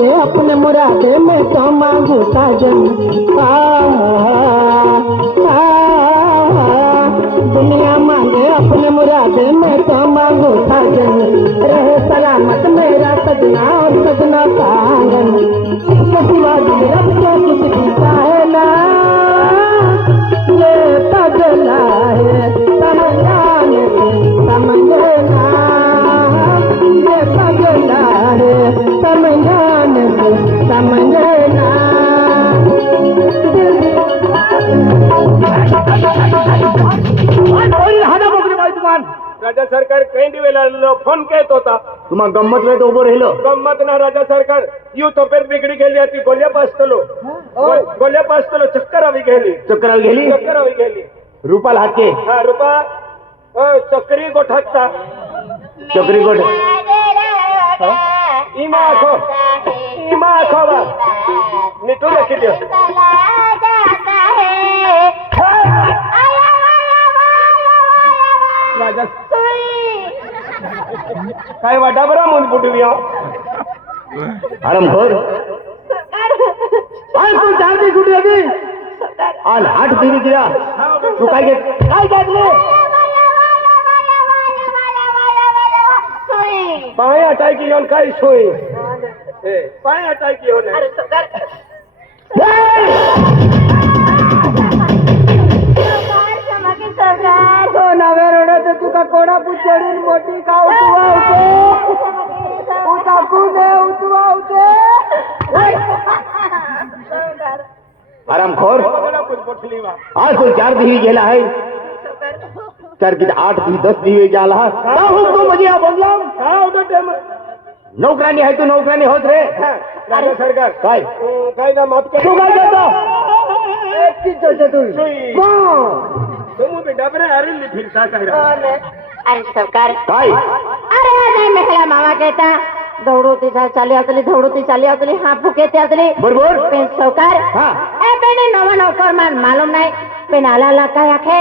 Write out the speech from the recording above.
मांगे अपने मुरादे में तो मांगू साजन दुनिया मांगे अपने मुरादे में तो मांगू साजन रहे सलामत मेरा सजना और सजना का आंगन सिवा रब को कुछ भी चाहे ना ये पगला है समझाने समझे ना ये पगला है समझाने समझे ना राजा सरकार काही वेळेला फोन केत होता तुम्हाला गंमत वेळ उभं राहिलो गंमत ना राजा सरकार यू तब्येत बिगडी गेली ती गोल्या पासतलो चक्कर हवी गेली चक्कर हवी गेली रुपाला हात के हा रुपा चक्री गोठाकता चक्री गोठ इमा आखो बा नीटू लेखी दियो राजा काय वाटा बरा मुन बुटवी आरामखोर आज तू 4 दिवस सुटी होती आज 8 दिवस दिला तू काय घेतले पाय हटाय की येऊन काय सोय पाय हटाय की येऊन नवे रोड तुका कोणा पुचडून मोठी का आरामखोर आज तू 4 दिवस गेला आहे 4 किती 8 दिवस 10 दिवस गेला तू म्हणजे बोलला काय होतं नौकरानी आहे तू नौकरानी होत रे राजा सरकार काय ना माफ कर तू काय करतो तुम्ही डबरे अरे फिरता काय अरे सरकार काय अरे नाही मेहला मामा कहता दौड़ती चाली आतली हाँ फुकेते आतली बरोबर पेन सरकार हाँ ए पेने नवा नौकर मान मालूम नहीं पेन आला काय आखे